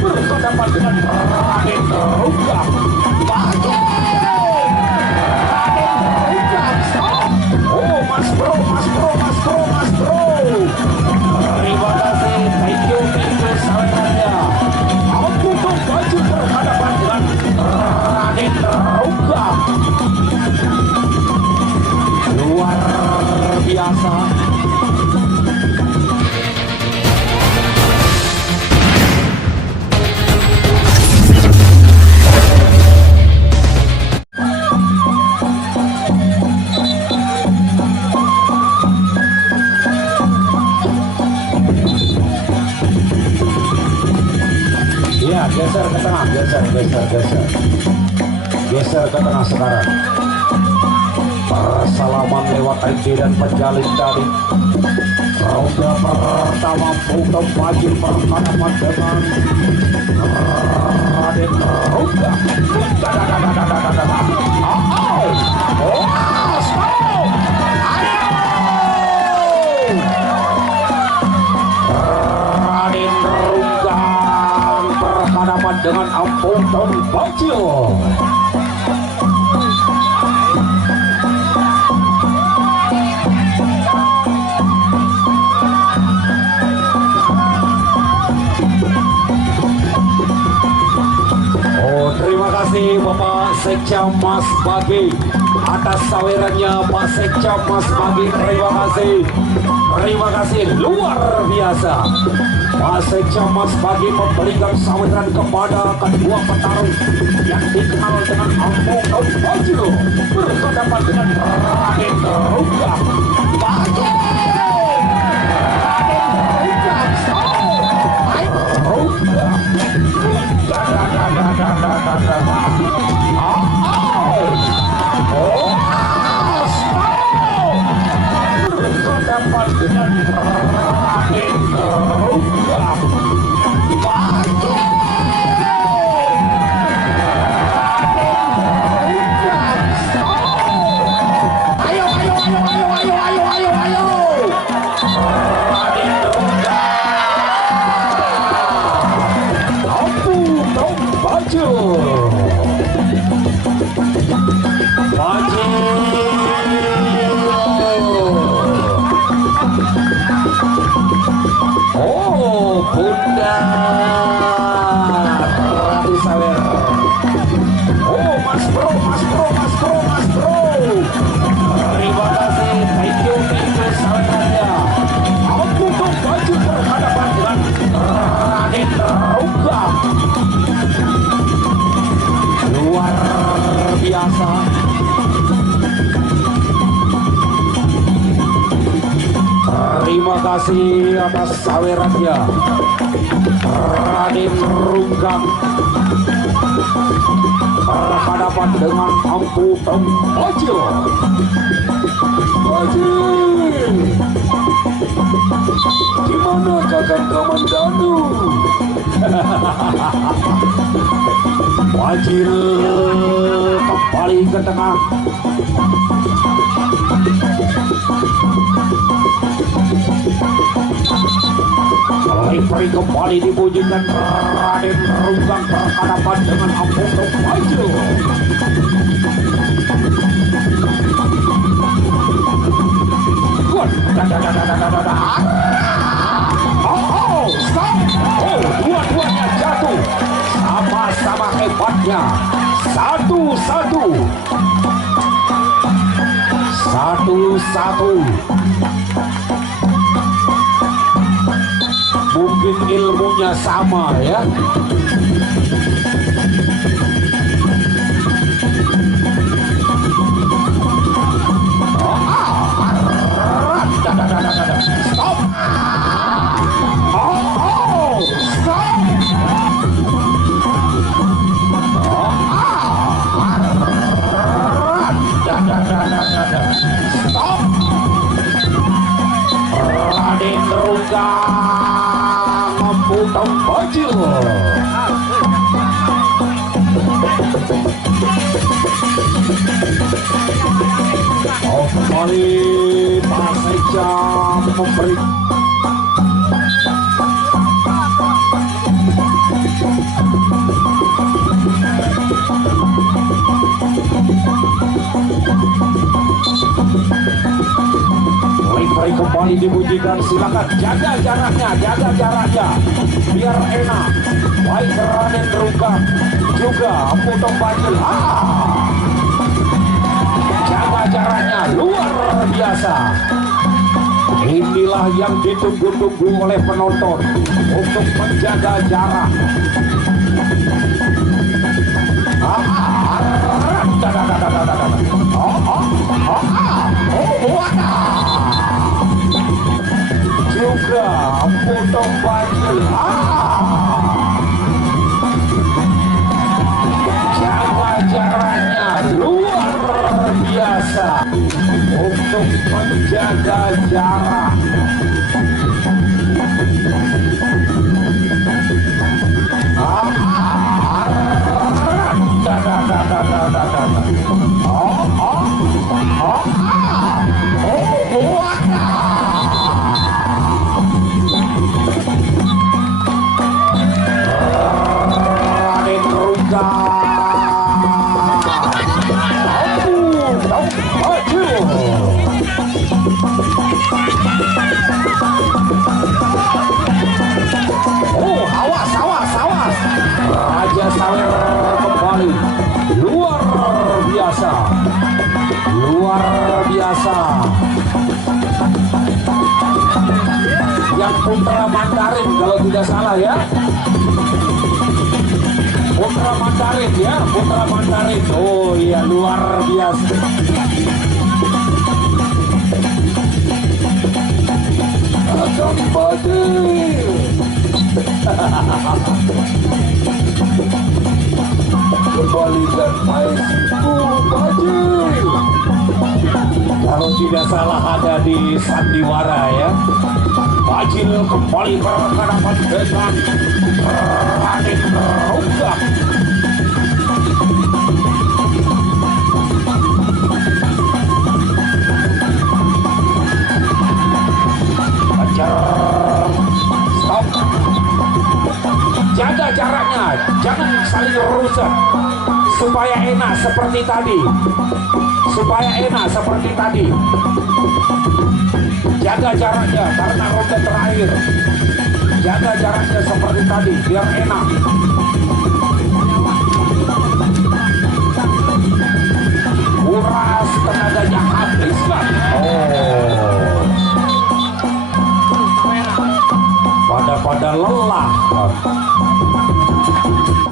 berhadapan dengan Raden Rungga. Bagi Raden Rungga. Oh, Mas Bro. Terima kasih, thank you sahabatnya. Aku tuh baju berhadapan dengan Raden Rungga. Luar biasa. Ya, geser ke tengah, geser ke tengah sekarang. Persalaman lewat ID dan penjalin tadi. Ronda pertama Putum Bajil berhadapan dengan Raden Rungga. Raden Rungga berhadapan dengan Putum Bajil. Terima kasih Bapak Sekja Mas Bagi atas sawerannya Pak Sekja Mas Bagi. Terima kasih luar biasa. Pak Sekja Mas Bagi memberikan saweran kepada kedua petarung yang dikenal dengan Putum Bajil berhadapan dengan Raden Rungga. Bagi berhadapan dengan Raden Rungga. Ayo. Raden Rungga. Putum Bajil. Oh, Bunda Ratu Sawer. Oh, Mas Bro. Terima kasih, thank you sahabatnya. Putum Bajil berhadapan dengan Raden Rungga. Luar biasa. Terima kasih atas sawerannya Raden Rungga berhadapan dengan Putum Bajil. Gimana kakak Kamandanu? Bajil kembali ke tengah. Lempari kembali dibunyikan Raden Rungga berhadapan dengan Putum Bajil. Stop. Dua-duanya jatuh. Sama-sama hebatnya. Satu. Mungkin ilmunya sama ya. Stop. Stop. Raden Rungga Putum Bajil. Kembali Pak Sekja memberi dibunyikan, silakan jaga jaraknya biar enak. Baik Raden Rungkat juga potong bajil, jaga jaraknya luar biasa. Inilah yang ditunggu-tunggu oleh penonton untuk menjaga jarak. Juga potong bajil, jaga jaraknya luar biasa untuk menjaga jarak. Raja Sawer kembali, luar biasa. Yang Putra Mandarin kalau tidak salah ya, Putra Mandarin. Oh iya, luar biasa. Kembalikan mainku bajil. Kalau tidak salah ada di Sandiwara ya. Bajil kembali berhadapan dengan Raden Rungkat. Stop. Jaga jaraknya, jangan saling rusak supaya enak seperti tadi. Jaga jaraknya karena ronde terakhir. Jaga jaraknya seperti tadi biar enak. Kuras tenaganya habis kan. Pada lelah.